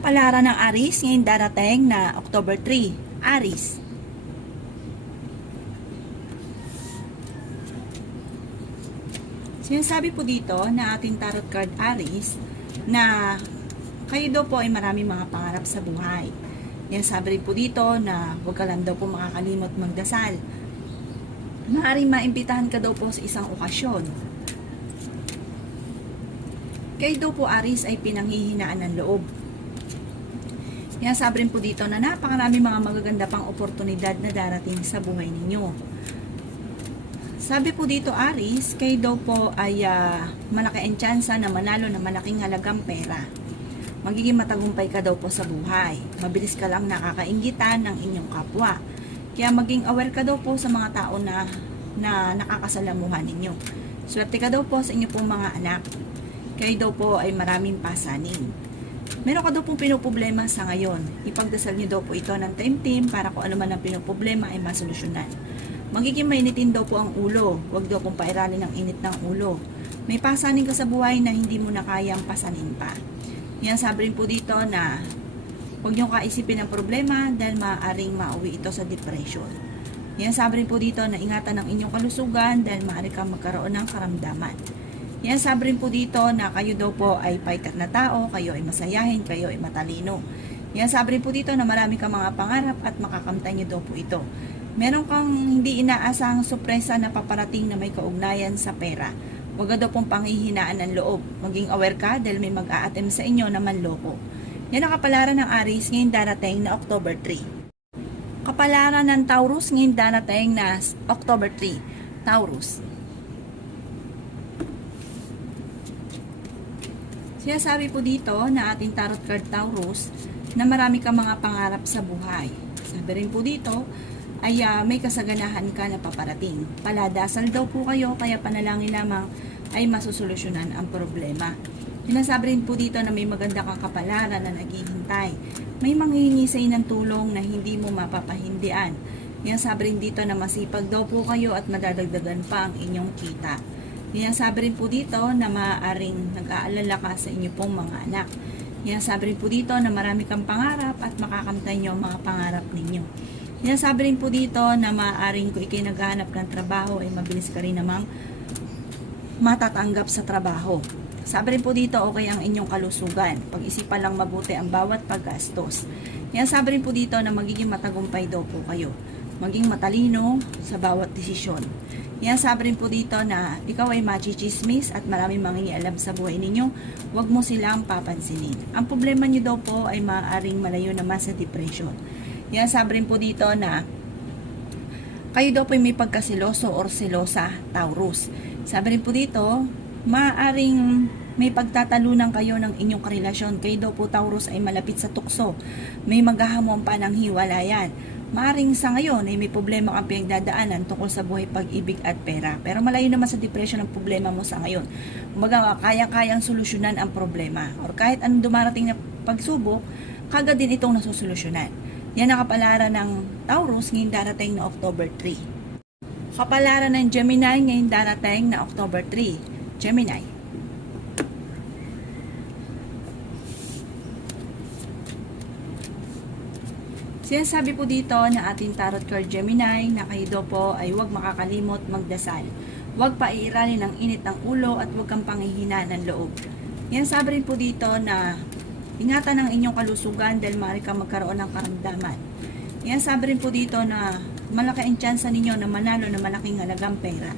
Kapalaran ng Aris ngayong darating na October 3. Aris. Sinasabi po dito na ating tarot card Aris na kayo daw po ay marami mga pangarap sa buhay. Yan sabi rin po dito na huwag ka lang daw po makakalimot magdasal. Maaaring maimbitahan ka daw po sa isang okasyon. Kayo daw po Aris ay pinanghihinaan ng loob. Yan sabi rin po dito na napakarami mga magaganda pang oportunidad na darating sa buhay ninyo. Sabi po dito Aris, kayo daw po ay malaki ang tsansa na manalo na malaking halagang pera. Magiging matagumpay ka daw po sa buhay. Mabilis ka lang nakakainggitan ng inyong kapwa. Kaya maging aware ka daw po sa mga tao na nakakasalamuhan ninyo. Swerte ka daw po sa inyo pong mga anak. Kayo daw po ay maraming pasanin. Meron ka daw pong pinoproblema sa ngayon. Ipagdasal niyo daw po ito ng time para kung ano man ang pinoproblema ay masolusyonan. Magiging mainitin daw po ang ulo. Huwag daw pong pairalin ang init ng ulo. May pasanin ka sa buhay na hindi mo na kayang pasanin pa. Yan sabi rin po dito na huwag niyong kaisipin ang problema dahil maaaring mauwi ito sa depression. Yan sabi rin po dito na ingatan ang inyong kalusugan dahil maaari kang magkaroon ng karamdaman. Yan sabi rin po dito na kayo daw po ay fighter na tao, kayo ay masayahin, kayo ay matalino. Yan sabi rin po dito na marami kang mga pangarap at makakamtan niyo daw po ito. Meron kang hindi inaasahang sorpresa na paparating na may kaugnayan sa pera. Huwag daw pong panghihinaan ng loob. Maging aware ka dahil may mag-a-attempt sa inyo na manloko. Yan ang kapalaran ng Aris ngayong darating na October 3. Kapalaran ng Taurus ngayong darating na October 3. Taurus. Sinasabi po dito na ating tarot card Taurus na marami kang mga pangarap sa buhay. Sabi rin po dito ay may kasaganahan ka na paparating. Paladasal daw po kayo kaya panalangin lamang ay masusolusyonan ang problema. Sinasabi rin po dito na may maganda kang kapalaran na naghihintay. May manghihingi sa ng tulong na hindi mo mapapahindian. Yan sabi rin dito na masipag daw po kayo at madadagdagan pa ang inyong kita. Yan sabi rin po dito na maaaring nag-aalala ka sa inyo pong mga anak. Yan sabi rin po dito na marami kang pangarap at makakamtan nyo ang mga pangarap ninyo. Yan sabi rin po dito na maaaring kung ikay naghahanap ng trabaho ay mabilis ka rin namang matatanggap sa trabaho. Sabi rin po dito okay ang inyong kalusugan. Pag-isipan lang mabuti ang bawat paggastos. Yan sabi rin po dito na magiging matagumpay daw po kayo. Maging matalino sa bawat desisyon. Yan sabi rin po dito na ikaw ay machichismis at maraming mangingialam sa buhay ninyo. Huwag mo silang papansinin. Ang problema nyo daw po ay maaaring malayo naman sa depression. Yan sabi rin po dito na kayo daw po may pagkasiloso or selosa, Taurus. Sabi rin po dito, maaaring may pagtatalunan kayo ng inyong karelasyon. Kayo daw po Taurus ay malapit sa tukso. May maghahamon pa ng hiwalayan. Maaring sa ngayon ay may problema kang pinagdadaanan tungkol sa buhay, pag-ibig at pera. Pero malayo naman sa depression ang problema mo sa ngayon. Kumbaga, kaya-kayang solusyonan ang problema. Or kahit anong dumarating na pagsubok, kagad din itong nasusolusyonan. Yan ang kapalaran ng Taurus ngayong darating na October 3. Kapalaran ng Gemini ngayong darating na October 3. Gemini. Sinasabi po dito na ating tarot card Gemini na kayo daw po ay huwag makakalimot magdasal. Huwag paiiralin ng init ng ulo at huwag kang panghihina ng loob. Yan sabi rin po dito na ingatan ang inyong kalusugan dahil maaari kang magkaroon ng karamdaman. Yan sabi rin po dito na malaki ang tsansa ninyo na manalo na malaking halagang pera.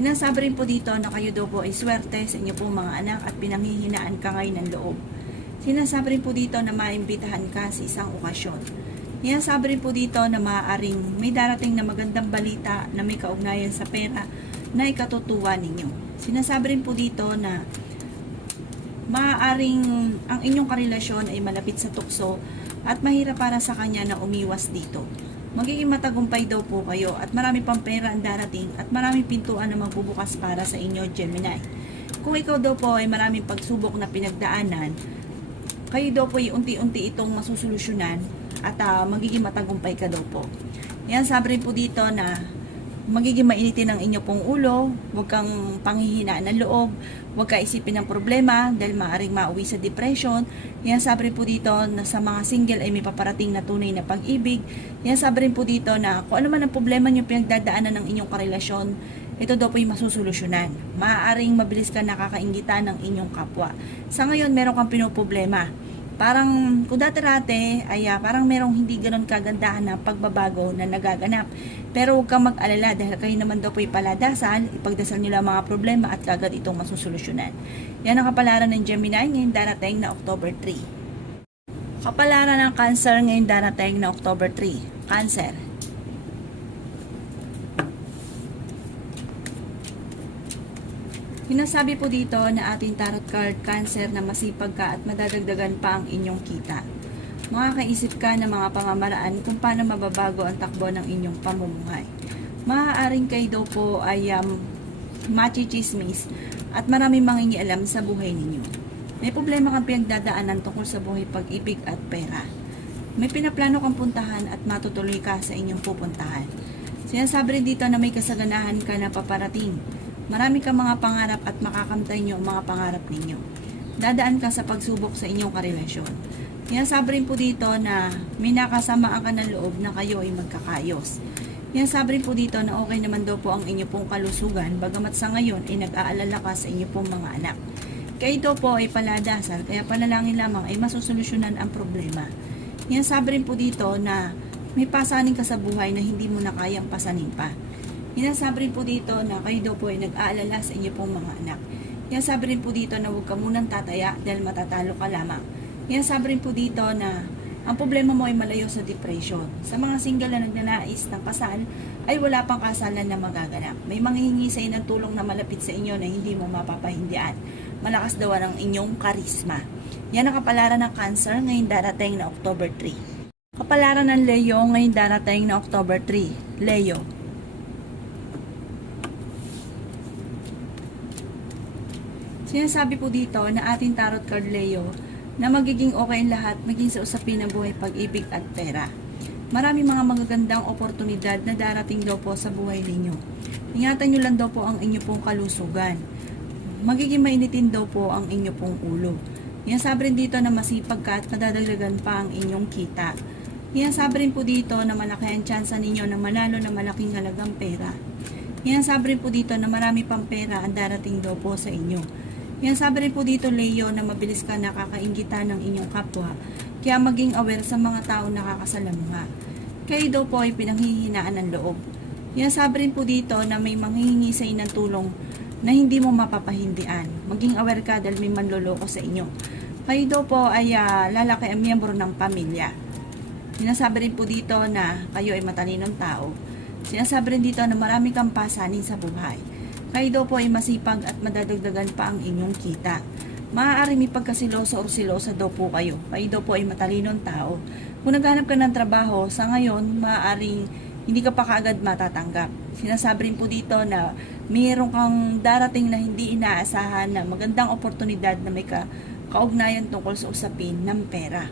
Sinasabi rin po dito na kayo daw po ay swerte sa inyo pong mga anak at pinanghihinaan ka ngayon ng loob. Sinasabi rin po dito na maimbitahan ka sa isang okasyon. Yan sabi rin po dito na maaaring may darating na magandang balita na may kaugnayan sa pera na ikatutuwa ninyo. Sinasabi rin po dito na maaaring ang inyong karelasyon ay malapit sa tukso at mahirap para sa kanya na umiwas dito. Magiging matagumpay daw po kayo at marami pang pera ang darating at maraming pintuan na magbubukas para sa inyo, Gemini. Kung ikaw daw po ay maraming pagsubok na pinagdaanan, kayo daw po ay unti-unti itong masusolusyonan at magiging matagumpay ka daw po. Yan sabi rin po dito na magiging mainitin ang inyo pong ulo, huwag kang panghihinaan ng loob, huwag ka isipin ng problema dahil maaaring mauwi sa depression. Yan sabi rin po dito na sa mga single ay may paparating na tunay na pag-ibig. Yan sabi rin po dito na kung ano man ang problema nyo pinagdadaanan ng inyong karelasyon, ito daw po yung masusolusyonan. Maaaring mabilis ka nakakaingitan ng inyong kapwa. Sa ngayon, meron kang pinoproblema. Parang kung dati-rate ay parang merong hindi ganoon kagandahan na pagbabago na nagaganap. Pero huwag kang mag-alala dahil kayo naman daw po ipaladasal, ipagdasal nila mga problema at kagad itong masusolusyonan. Yan ang kapalaran ng Gemini ngayong darating na October 3. Kapalaran ng Cancer ngayong darating na October 3. Cancer. Sinasabi po dito na ating tarot card Cancer na masipag ka at madadagdagan pa ang inyong kita. Makakaisip ka ng mga pangamaraan kung paano mababago ang takbo ng inyong pamumuhay. Maaaring kayo daw po ay machichismis at maraming mangingialam sa buhay ninyo. May problema kang pinagdadaanan tungkol sa buhay, pag-ibig at pera. May pinaplano kang puntahan at matutuloy ka sa inyong pupuntahan. Sinasabi rin dito na may kasaganahan ka na paparating. Marami kang mga pangarap at makakamtay nyo ang mga pangarap ninyo. Dadaan ka sa pagsubok sa inyong karelasyon. Sinasabi rin po dito na may nakasamaan ka ng loob na kayo ay magkakayos. Sinasabi rin po dito na okay naman daw po ang inyo pong kalusugan, bagamat sa ngayon ay nag-aalala ka sa inyo pong mga anak. Kayo daw po ay paladasal, kaya panalangin lamang ay masusolusyonan ang problema. Sinasabi rin po dito na may pasanin ka sa buhay na hindi mo na kayang pasanin pa. Sinasabi rin po dito na kayo daw po ay nag-aalala sa inyo pong mga anak. Sinasabi rin po dito na huwag ka munang tataya dahil matatalo ka lamang. Sinasabi rin po dito na ang problema mo ay malayo sa depression. Sa mga single na nagnanais ng kasal, ay wala pang kasalan na magaganap. May manghihingi sa inyo ng tulong na malapit sa inyo na hindi mo mapapahindian. Malakas daw ang inyong karisma. Yan ang kapalaran ng Cancer ngayong darating na October 3. Kapalaran ng Leo ngayong darating na October 3. Leo. Sinasabi po dito na ating tarot card Leo na magiging okay ang lahat maging sa usapin ng buhay, pag-ibig at pera. Marami mga magagandang oportunidad na darating daw po sa buhay ninyo. Ingatan nyo lang daw po ang inyo pong kalusugan. Magiging mainitin daw po ang inyo pong ulo. Sinasabi rin dito na masipag ka at madadagdagan pa ang inyong kita. Sinasabi rin po dito na malaki ang tsansa ninyo na manalo na malaking halagang pera. Sinasabi rin po dito na marami pang pera ang darating daw po sa inyo. Sabi rin po dito Leo na mabilis ka nakakainggitan ng inyong kapwa, kaya maging aware sa mga tao nakakasalamuha. Kayo daw po ay pinanghihinaan ng loob. Sabi rin po dito na may manghihingi sa inyo ng tulong na hindi mo mapapahindian. Maging aware ka dahil may manloloko sa inyo. Kayo daw po ay lalaki ang miyembro ng pamilya. Sinasabi rin po dito na kayo ay matalinong tao. Sinasabi rin dito na marami kang pasanin sa buhay. Kayo daw po ay masipag at madadagdagan pa ang inyong kita. Maaari may pagkasiloso o silosa daw po kayo. Kayo daw po ay matalinong tao. Kung naghanap ka ng trabaho, sa ngayon, maaaring hindi ka pa kaagad matatanggap. Sinasabi rin po dito na mayroon kang darating na hindi inaasahan na magandang oportunidad na may kaugnayan tungkol sa usapin ng pera.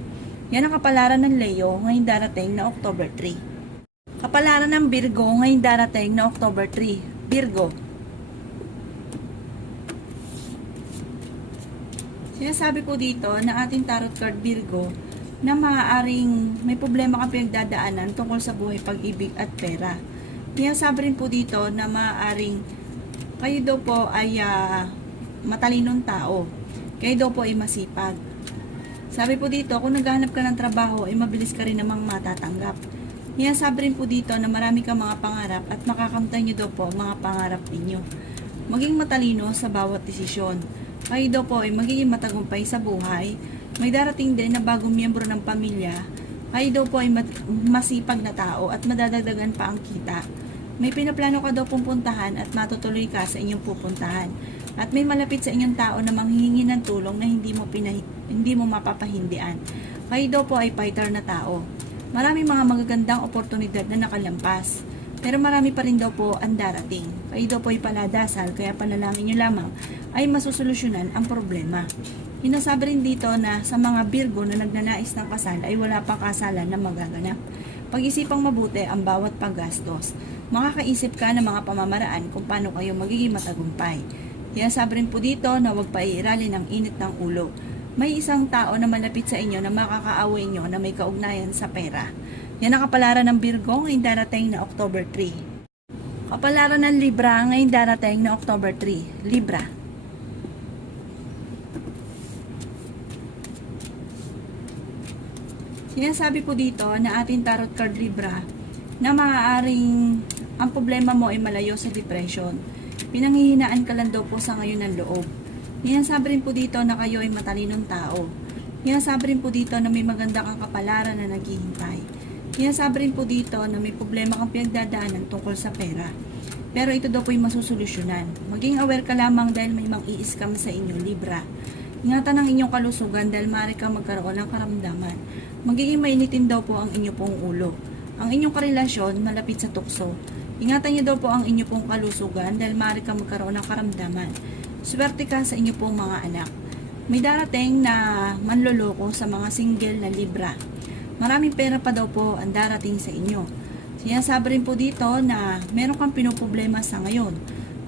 Yan ang kapalaran ng Leo ngayong darating na October 3. Kapalaran ng Virgo ngayong darating na October 3. Virgo. Sinasabi po dito na ating tarot card Virgo na maaaring may problema kang pinagdadaanan tungkol sa buhay, pag-ibig at pera. Sinasabi rin po dito na maaaring kayo daw po ay matalinong tao. Kayo daw po ay masipag. Sabi po dito, kung naghahanap ka ng trabaho, ay mabilis ka rin namang matatanggap. Sinasabi rin po dito na marami kang mga pangarap at makakamtay nyo daw po mga pangarap ninyo. Maging matalino sa bawat desisyon. Kayo daw po ay magiging matagumpay sa buhay. May darating din na bagong miyembro ng pamilya. Kayo daw po ay masipag na tao at madadagdagan pa ang kita. May pinaplano ka daw pong puntahan at matutuloy ka sa inyong pupuntahan. At may malapit sa inyong tao na manghihingi ng tulong na hindi mo mapapahindian. Kayo daw po ay fighter na tao. Maraming mga magagandang oportunidad na nakalampas. Pero marami pa rin daw po ang darating. Kayo daw po ay paladasal, kaya panalangin nyo lamang ay masusolusyonan ang problema. Sinasabi rin dito na sa mga Virgo na nagnanais ng kasal ay wala pang kasalan na magaganap. Pag-isipang mabuti ang bawat paggastos. Makakaisip ka ng mga pamamaraan kung paano kayo magiging matagumpay. Sinasabi rin po dito na huwag paiiralin ang init ng ulo. May isang tao na malapit sa inyo na makakaaway nyo na may kaugnayan sa pera. Yan ang kapalaran ng Virgo ngayong darating na October 3. Kapalaran ng Libra ngayong darating na October 3. Libra. Sinasabi po dito na ating tarot card Libra na maaaring ang problema mo ay malayo sa depression. Pinanghihinaan ka lang daw po sa ngayon ng loob. Sinasabi rin po dito na kayo ay matalinong tao. Sinasabi rin po dito na may maganda kang kapalaran na naghihintay. Sinasabi rin po dito na may problema kang pinagdadaanan tungkol sa pera. Pero ito daw po ay masusolusyonan. Maging aware ka lamang dahil may mang-i-scam sa inyo, Libra. Ingatan ang inyong kalusugan dahil maaari kang magkaroon ng karamdaman. Magiging mainitin daw po ang inyo pong ulo. Ang inyong karelasyon malapit sa tukso. Ingatan niyo daw po ang inyo pong kalusugan dahil maaari kang magkaroon ng karamdaman. Swerte ka sa inyo pong mga anak. May darating na manloloko sa mga single na Libra. Maraming pera pa daw po ang darating sa inyo. Sinasabi rin po dito na meron kang pinoproblema sa ngayon.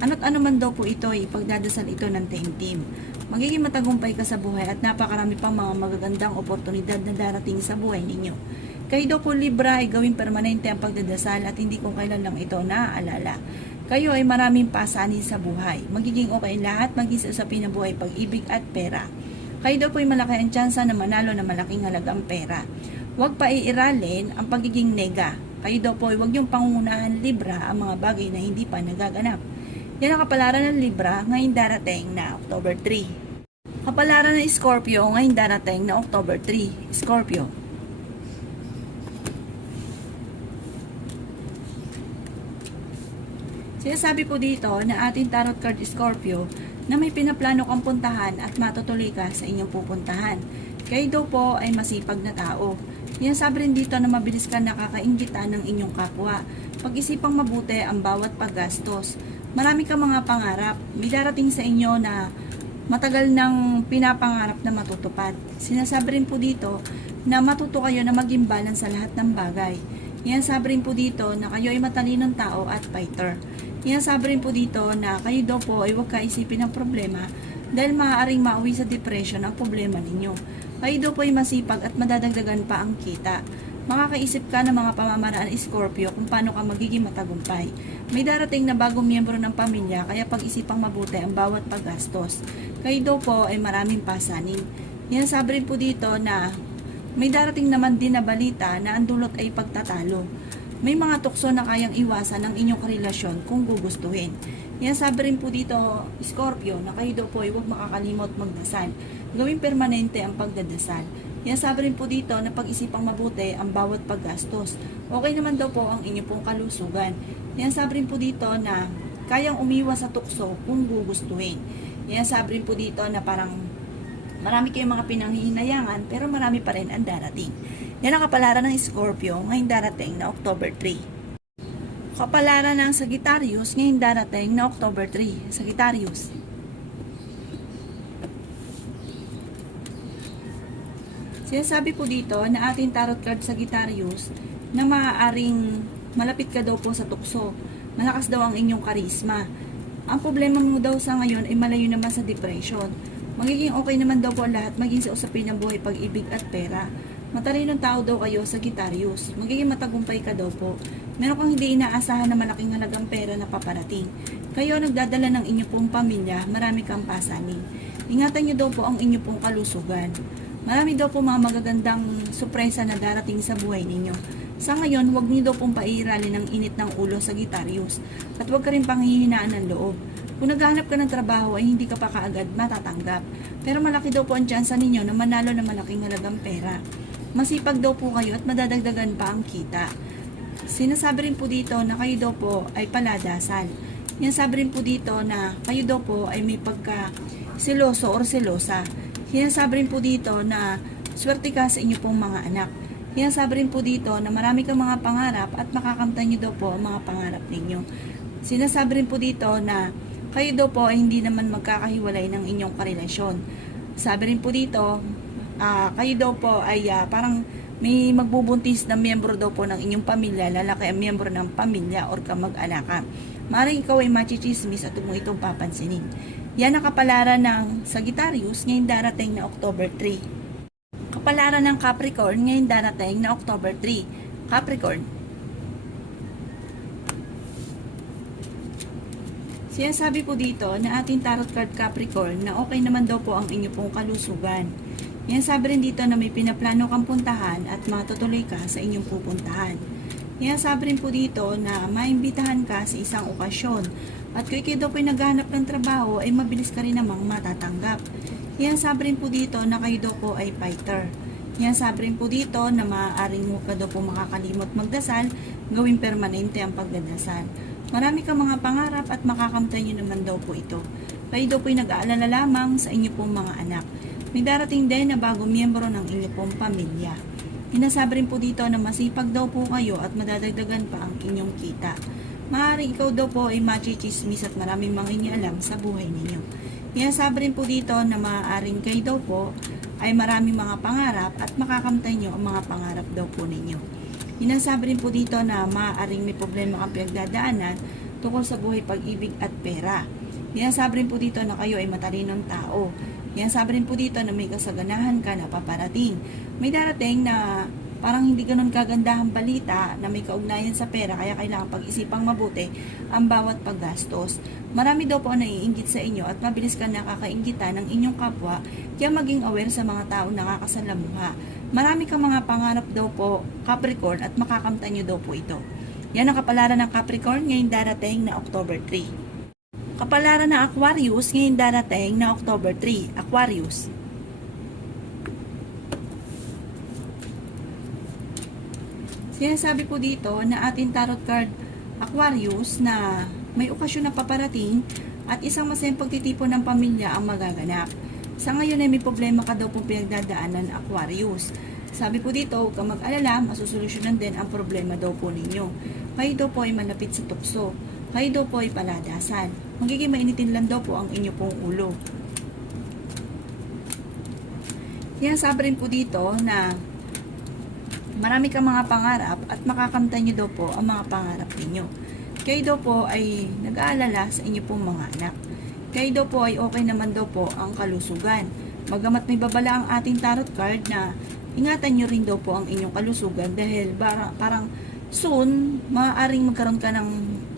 Ano't ano man daw po ito ay ipagdadasal ito ng team. Magiging matagumpay ka sa buhay at napakarami pang mga magagandang oportunidad na darating sa buhay ninyo. Kayo daw po Libra ay gawing permanente ang pagdadasal at hindi kung kailan lang ito naaalala. Kayo ay maraming pasanin sa buhay. Magiging okay lahat maging sa usapin ng buhay, pag-ibig at pera. Kayo daw po ay malaki ang tsansa na manalo na malaking halagang pera. Huwag pa iiralin ang pagiging nega. Kayo daw po ay huwag yung pangungunahan Libra ang mga bagay na hindi pa nagaganap. Yan ang kapalaran ng Libra ngayong darating na October 3. Kapalaran ng Scorpio ngayong darating na October 3. Scorpio. Sinasabi po dito na ating tarot card Scorpio na may pinaplano kang puntahan at matutuloy ka sa inyong pupuntahan. Kayo daw po ay masipag na tao. Sinasabi rin dito na mabilis ka nakakaingitan ng inyong kapwa. Pag-isipang mabuti ang bawat paggastos. Marami kang mga pangarap. May darating sa inyo na matagal nang pinapangarap na matutupad. Sinasabi rin po dito na matuto kayo na maging balance sa lahat ng bagay. Sinasabi rin po dito na kayo ay matalinong tao at fighter. Sinasabi rin po dito na kayo daw po ay huwag kaisipin ng problema dahil maaaring mauwi sa depression ang problema ninyo. Kayo daw po ay masipag at madadagdagan pa ang kita. Makakaisip ka ng mga pamamaraan Scorpio kung paano ka magiging matagumpay. May darating na bagong miyembro ng pamilya kaya pag-isipang mabuti ang bawat paggastos. Kayo daw po ay maraming pasanin. Sinasabi rin po dito na may darating naman din na balita na ang dulot ay pagtatalo. May mga tukso na kayang iwasan ng inyong karelasyon kung gugustuhin. Sinasabi rin po dito, Scorpio, na kayo daw po ay huwag makakalimot magdasal. Gawing permanente ang pagdadasal. Sinasabi rin po dito na pag-isipang mabuti ang bawat paggastos. Okay naman daw po ang inyong pong kalusugan. Sinasabi rin po dito na kayang umiwas sa tukso kung gugustuhin. Sinasabi rin po dito na parang marami kayong mga pinanghihinayangan pero marami pa rin ang darating. Yan ang kapalaran ng Scorpio ngayong darating na October 3. Kapalaran ng Sagittarius ngayong darating na October 3. Sagittarius. Sinasabi po dito na ating tarot card Sagittarius na maaaring malapit ka daw po sa tukso. Malakas daw ang inyong karisma. Ang problema mo daw sa ngayon ay malayo naman sa depression. Magiging okay naman daw po lahat maging sa usapin ng buhay, pag-ibig at pera. Matalinong tao daw kayo, Sagittarius. Magiging matagumpay ka daw po. Meron kang hindi inaasahan na malaking halagang pera na paparating. Kayo nagdadala ng inyong pong pamilya, marami kang pasanin. Ingatan niyo daw po ang inyong pong kalusugan. Marami daw po mga magagandang sorpresa na darating sa buhay ninyo. Sa ngayon, huwag niyo daw pong pairalin ng init ng ulo, Sagittarius. At huwag ka rin panghihinaan ng loob. Kung naghahanap ka ng trabaho ay hindi ka pa kaagad matatanggap. Pero malaki daw po ang tsansa ninyo na manalo ng malaking halagang pera. Masipag daw po kayo at madadagdagan pa ang kita. Sinasabi rin po dito na kayo daw po ay paladasal. Sinasabi rin po dito na kayo daw po ay may pagka seloso or selosa. Sinasabi rin po dito na swerte ka sa inyo pong mga anak. Sinasabi rin po dito na marami kang mga pangarap at makakamtan nyo daw po ang mga pangarap ninyo. Sinasabi rin po dito na kayo daw po ay hindi naman magkakahiwalay ng inyong karelasyon. Sabi rin po dito, kayo daw po ay parang may magbubuntis na miyembro daw po ng inyong pamilya, lalaki ang miyembro ng pamilya or kamag-anak. Maaaring ikaw ay machichismis at huwag mo itong papansinin. Yan ang kapalaran ng Sagittarius ngayong darating na October 3. Kapalaran ng Capricorn ngayong darating na October 3. Capricorn. Sinasabi po dito na ating tarot card Capricorn na okay naman daw po ang inyo pong kalusugan. Yan sabi rin dito na may pinaplano kang puntahan at matutuloy ka sa inyong pupuntahan. Yan sabi rin po dito na maimbitahan ka sa isang okasyon. At kung ikaw daw po ay naghahanap ng trabaho ay mabilis ka rin namang matatanggap. Yan sabi rin po dito na kayo daw po ay fighter. Yan sabi rin po dito na maaaring mo ka daw po makakalimot magdasal, gawing permanente ang pagdadasal. Marami kang mga pangarap at makakamtan nyo naman daw po ito. Kayo daw po ay nag-aalala lamang sa inyo pong mga anak. May darating din na bagong miyembro ng inyo pong pamilya. Hinasabi rin po dito na masipag daw po kayo at madadagdagan pa ang inyong kita. Maaaring ikaw daw po ay machichismis at maraming mangingialam sa buhay ninyo. Hinasabi rin po dito na maaaring kayo daw po ay maraming mga pangarap at makakamtan nyo ang mga pangarap daw po ninyo. Hinasabi rin po dito na maaaring may problema kang pinagdadaanan tungkol sa buhay, pag-ibig at pera. Hinasabi rin po dito na kayo ay matalinong tao. Hinasabi rin po dito na may kasaganahan ka na paparating. May darating na parang hindi ganun kagandahang balita na may kaugnayan sa pera, kaya kailangan pag-isipang mabuti ang bawat paggastos. Marami daw po ang naiinggit sa inyo at mabilis ka nakakainggitan ng inyong kapwa, kaya maging aware sa mga taong nakakasalamuha. Marami kang mga pangarap daw po, Capricorn, at makakamtan nyo daw po ito. Yan ang kapalaran ng Capricorn ngayong darating na October 3. Kapalaran ng Aquarius ngayong darating na October 3. Aquarius. Sinasabi po dito na ating tarot card Aquarius na may okasyon na paparating at isang masayang pagtitipon ng pamilya ang magaganap. Sa ngayon ay may problema ka daw pong pinagdadaanan Aquarius. Sabi po dito, huwag kang mag-alala, masusolusyonan din ang problema daw po ninyo. Kayo daw po ay malapit sa tukso. Kayo daw po ay paladasan. Magiging mainitin lang daw po ang inyo pong ulo. Yan, sabi rin po dito na marami kang mga pangarap at makakamtan nyo daw po ang mga pangarap ninyo. Kayo daw po ay nag-aalala sa inyo pong mga anak. Kayo daw po ay okay naman daw po ang kalusugan. Bagamat may babala ang ating tarot card na ingatan nyo rin daw po ang inyong kalusugan dahil parang soon, maaaring magkaroon ka ng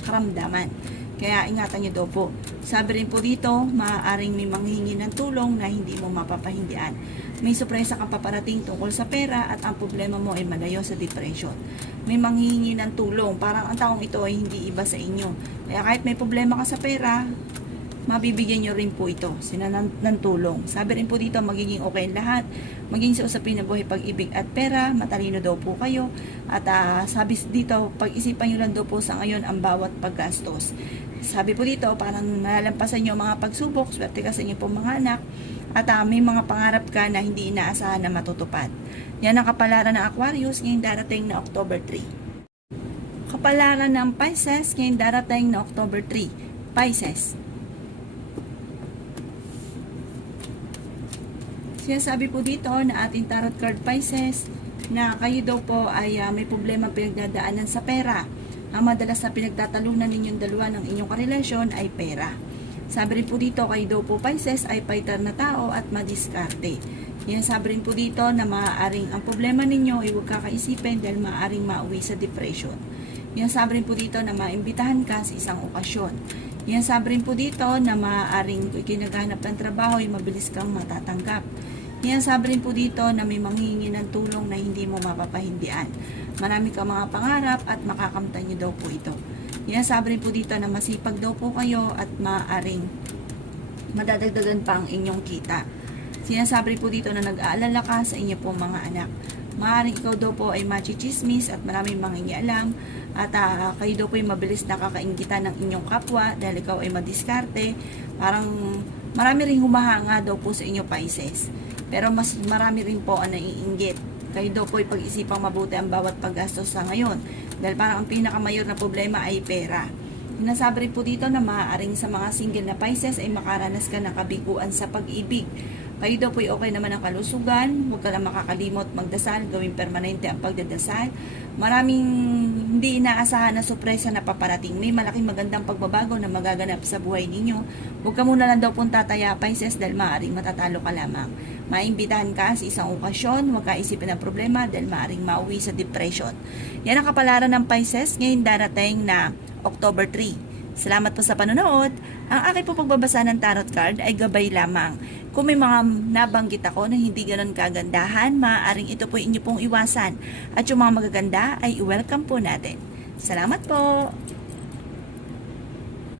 karamdaman. Kaya ingatan nyo daw po. Sabi rin po dito, maaaring may manghihingi ng tulong na hindi mo mapapahindian. May sorpresa kang paparating tungkol sa pera at ang problema mo ay malayo sa depression. May manghihingi ng tulong, parang ang taong ito ay hindi iba sa inyo. Kaya kahit may problema ka sa pera, mabibigyan nyo rin po ito sila ng tulong. Sabi rin po dito, magiging okay lahat. Maging sa usapin na buhay, pag-ibig at pera, matalino daw po kayo. At sabi dito, pag-isipan nyo lang daw po sa ngayon ang bawat paggastos. Sabi po dito, parang nalalampasan nyo ang mga pagsubok, swerte ka sa inyo po mga anak. At may mga pangarap ka na hindi inaasahan na matutupad. Yan ang kapalaran ng Aquarius ngayong darating na October 3. Kapalaran ng Pisces ngayong darating na October 3. Pisces. Sinasabi po dito na ating tarot card Pisces na kayo daw po ay may problema pinagdadaanan sa pera. Ang madalas na pinagtatalunan ninyong dalawa ng inyong karelasyon ay pera. Sabi rin po dito, kayo daw po Pisces ay fighter na tao at madiskarte. Yan, sabi rin po dito na maaaring ang problema ninyo ay huwag kakaisipin dahil maaaring mauwi sa depression. Yan, sabi rin po dito na maimbitahan ka sa isang okasyon. Yan, sabi rin po dito na maaaring kung ikinaghanap ng trabaho ay mabilis kang matatanggap. Yan, sabi rin po dito na may manghihingi ng tulong na hindi mo mapapahindian. Marami kang mga pangarap at makakamtan nyo daw po ito. Yan, sabi rin po dito na masipag daw po kayo at maaaring madadagdagan pa ang inyong kita. Sinasabi rin po dito na nag-aalala ka sa inyo pong mga anak. Maaaring ikaw daw po ay machichismis at maraming mangingialam at kayo daw po ay mabilis nakakainggitan ng inyong kapwa dahil ikaw ay madiskarte. Parang marami rin humahanga daw po sa inyo Pisces. Pero mas marami rin po ang naiinggit. Kayo daw po ay pag-isipang mabuti ang bawat paggastos sa ngayon. Dahil parang ang pinakamayor na problema ay pera. Sinasabi rin po dito na maaaring sa mga single na Pisces ay makaranas ka ng kabiguan sa pag-ibig. Kayo daw po'y okay naman ang kalusugan. Huwag ka lang makakalimot magdasal, gawing permanente ang pagdadasal. Maraming hindi inaasahan na sorpresa na paparating. May malaking magandang pagbabago na magaganap sa buhay ninyo. Huwag ka muna lang daw pong tataya, Pisces, dahil maaaring matatalo ka lamang. Maimbitahan ka sa isang okasyon, huwag ka isipin ng problema dahil maaaring mauwi sa depression. Yan ang kapalaran ng Pisces ngayon darating na October 3. Salamat po sa panonood. Ang aking po pagbabasa ng tarot card ay gabay lamang. Kung may mga nabanggit ako na hindi ganon kagandahan, maaaring ito po inyo pong iwasan. At yung mga magaganda ay i-welcome po natin. Salamat po!